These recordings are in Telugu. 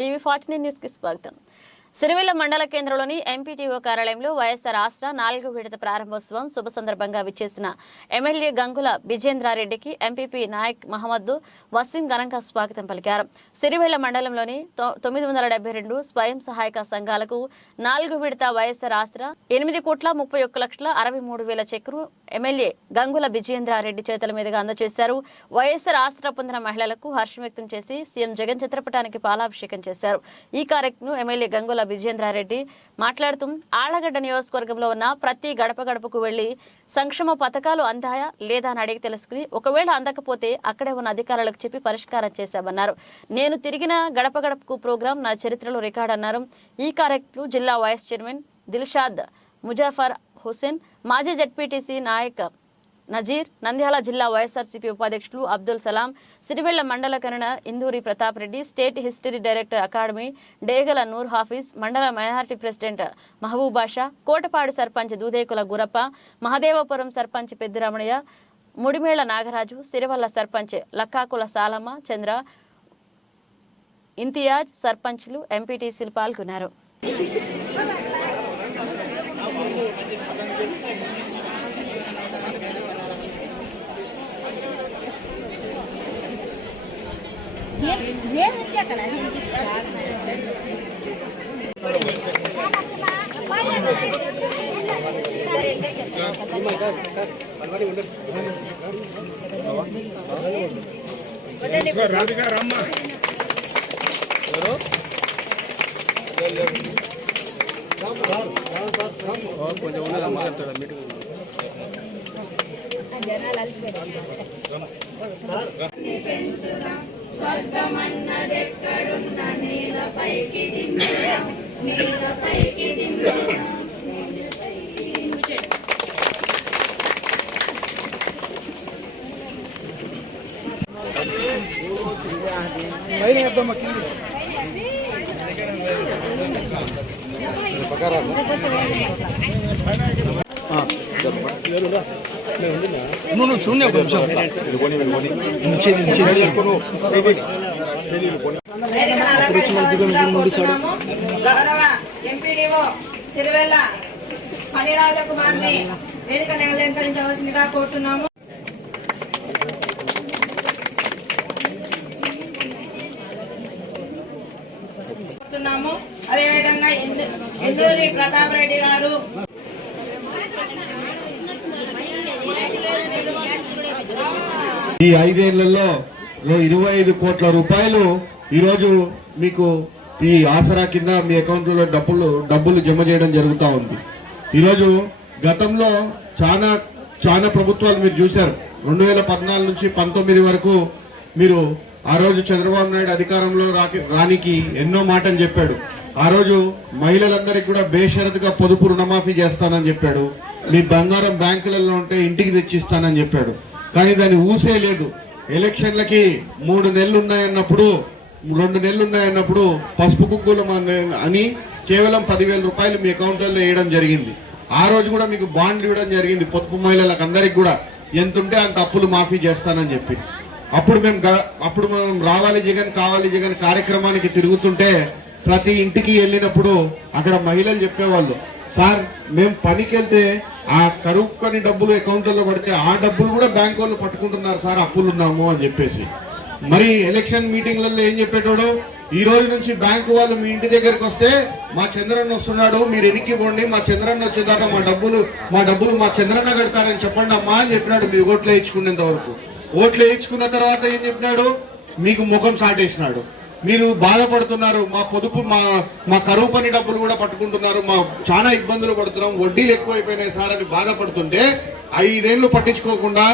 టీవీ49 న్యూస్ కి స్వాగతం. సిరివెల్ల మండల కేంద్రంలోని ఎంపీటీఓ కార్యాలయంలో వైఎస్ఆర్ ఆసరా 4వ విడత ప్రారంభోత్సవం శుభ సందర్భంగా విచ్చేసిన ఎమ్మెల్యే గంగుల విజేంద్రారెడ్డికి ఎంపీపీ నాయక్ మహమ్మద్ వసీం ఘనంగా స్వాగతం పలికారు. సిరివెల్ల మండలంలోని 972 స్వయం సహాయక సంఘాలకు 4వ విడత వైఎస్ఆర్ ఆసరా 8,31,63,000 చెక్కును ఎమ్మెల్యే గంగుల విజేంద్రారెడ్డి చేతుల మీదుగా అందజేశారు. వైఎస్ఆర్ ఆసరా పొందిన మహిళలకు హర్షం వ్యక్తం చేసి సీఎం జగన్ చిత్రపటానికి పాలాభిషేకం చేశారు. ఈ కార్యక్రమం ఎమ్మెల్యే గంగుల విజేంద్రారెడ్డి మాట్లాడుతూ ఆళ్లగడ్డ నియోజకవర్గంలో ఉన్న ప్రతి గడప గడపకు వెళ్లి సంక్షేమ పథకాలు అందాయా లేదా అని అడిగి తెలుసుకుని ఒకవేళ అందకపోతే అక్కడే ఉన్న అధికారులకు చెప్పి పరిష్కారం చేశామన్నారు. నేను తిరిగిన గడప గడపకు ప్రోగ్రాం నా చరిత్రలో రికార్డు అన్నారు. ఈ కార్యక్రమం జిల్లా వైస్ చైర్మన్ దిల్షాద్ ముజాఫర్ హుసేన్, మాజీ జెడ్పీటీసీ నాయక్ నజీర్, నంద్యాల జిల్లా వైఎస్ఆర్సీపీ ఉపాధ్యక్షులు అబ్దుల్ సలాం, సిరివెల్ల మండల కరణ Induri Pratap Reddy, state history director academy Degala Noor Hafeez, మండల మైనారిటీ ప్రెసిడెంట్ మహబూబ్ బాషా, కోటపాడు సర్పంచ్ దూదేకుల గురప్ప, మహదేవపురం సర్పంచ్ పెద్దిరమణయ్య, ముడిమేళ్ల నాగరాజు, సిరివల్ల సర్పంచ్ లక్కాకుల సాలమ్మ, చంద్ర, ఇంతియాజ్, సర్పంచ్లు, ఎంపీటీసీలు పాల్గొన్నారు. స్వర్గమన్నదెక్కడున్న నేలపైకి దించుదాం, నేలపైకి దించుదాం. గౌరవ ఎంపీడీఓ సిరివెల్ల ఫణిరాజకుమార్ని వేదికను అలంకరించవలసిందిగా కోరుతున్నాము. అదేవిధంగా ఇందూరి ప్రతాప్ రెడ్డి గారు, ఈ 5 ఏళ్లలో 25 కోట్ల రూపాయలు ఈరోజు మీకు ఈ ఆసరా కింద మీ అకౌంట్లో డబ్బులు జమ చేయడం జరుగుతూ ఉంది. ఈరోజు గతంలో చాలా ప్రభుత్వాలు మీరు చూశారు. 2014 నుంచి 19 వరకు మీరు ఆ రోజు చంద్రబాబు నాయుడు అధికారంలో రానికి ఎన్నో మాటలు చెప్పాడు. ఆ రోజు మహిళలందరికీ కూడా బేషరతుగా పొదుపు రుణమాఫీ చేస్తానని చెప్పాడు. మీ బంగారం బ్యాంకులలో ఉంటే ఇంటికి తెచ్చిస్తానని చెప్పాడు. కానీ దాని ఊసే లేదు. ఎలక్షన్లకి 3 నెలలు ఉన్నాయన్నప్పుడు 2 నెలలు ఉన్నాయన్నప్పుడు పసుపు కుంకులు అని కేవలం 10,000 రూపాయలు మీ అకౌంట్లలో వేయడం జరిగింది. ఆ రోజు కూడా మీకు బాండ్లు ఇవ్వడం జరిగింది. పొదుపు మహిళలకు అందరికి కూడా ఎంతుంటే అంత అప్పులు మాఫీ చేస్తానని చెప్పి అప్పుడు మనం రావాలి జగన్ కావాలి జగన్ కార్యక్రమానికి తిరుగుతుంటే ప్రతి ఇంటికి వెళ్ళినప్పుడు అక్కడ మహిళలు చెప్పేవాళ్ళు, సార్ మేము పనికి వెళ్తే ఆ కరువుకొని డబ్బులు అకౌంట్లలో పడితే ఆ డబ్బులు కూడా బ్యాంక్ వాళ్ళు పట్టుకుంటున్నారు సార్, అప్పులు ఉన్నాము అని చెప్పేసి. మరి ఎలక్షన్ మీటింగ్లలో ఏం చెప్పేటోడు, ఈ రోజు నుంచి బ్యాంకు వాళ్ళు మీ ఇంటి దగ్గరికి వస్తే మా చంద్రన్న వస్తున్నాడు, మీరు ఎనికి పోండి, మా చంద్రన్న వచ్చేదాకా మా డబ్బులు మా చంద్రన్న కడతారని చెప్పండి అమ్మా అని చెప్పినాడు. మీరు ఓట్లు వేయించుకునేంత వరకు. ఓట్లు వేయించుకున్న తర్వాత ఏం చెప్పినాడు, మీకు ముఖం సాటేసినాడు. మీరు బాధపడుతున్నారు, మా పొదుపు మా కరువు పని డబ్బులు కూడా పట్టుకుంటున్నారు, మా చాలా ఇబ్బందులు పడుతున్నాం, వడ్డీలు ఎక్కువైపోయినాయి సార్ అని బాధపడుతుంటే 5 ఏళ్లు పట్టించుకోకుండా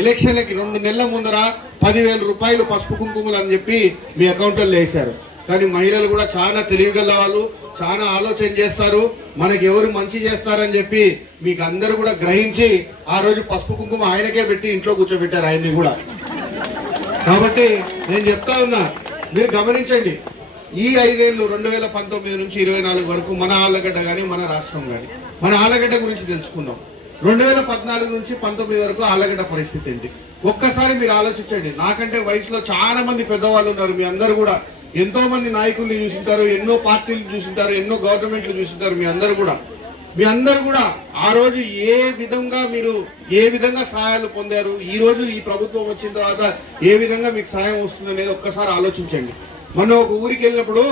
ఎలక్షన్లకి 2 నెలల ముందర 10,000 రూపాయలు పసుపు కుంకుమలు అని చెప్పి మీ అకౌంట్లో వేశారు. కానీ మహిళలు కూడా చాలా తెలివిగల వాళ్ళు, చాలా ఆలోచన చేస్తారు, మనకి ఎవరు మంచి చేస్తారని చెప్పి మీకు అందరూ కూడా గ్రహించి ఆ రోజు పసుపు కుంకుమ ఆయనకే పెట్టి ఇంట్లో కూర్చోబెట్టారు ఆయన్ని కూడా. కాబట్టి నేను చెప్తా ఉన్నా, మీరు గమనించండి, ఈ 5 ఏళ్లు 2019 నుంచి 24 వరకు మన ఆళ్లగడ్డ కానీ మన రాష్ట్రం కానీ మన ఆళ్లగడ్డ గురించి తెలుసుకున్నాం. 2014 నుంచి 19 వరకు ఆళ్లగడ్డ పరిస్థితి ఏంటి ఒక్కసారి మీరు ఆలోచించండి. నాకంటే వయసులో చాలా మంది పెద్దవాళ్ళు ఉన్నారు, మీ అందరూ కూడా ఎంతో మంది నాయకుల్ని చూసింటారు, ఎన్నో పార్టీలు చూసింటారు, ఎన్నో గవర్నమెంట్లు చూసింటారు. మీ అందరూ కూడా ఆ రోజు ఏ విధంగా సహాయాలు పొందారు, ఈ రోజు ఈ ప్రభుత్వం వచ్చిన తర్వాత ఏ విధంగా మీకు సహాయం వస్తుంది అనేది ఒక్కసారి ఆలోచించండి. మనం ఒక ఊరికి వెళ్ళినప్పుడు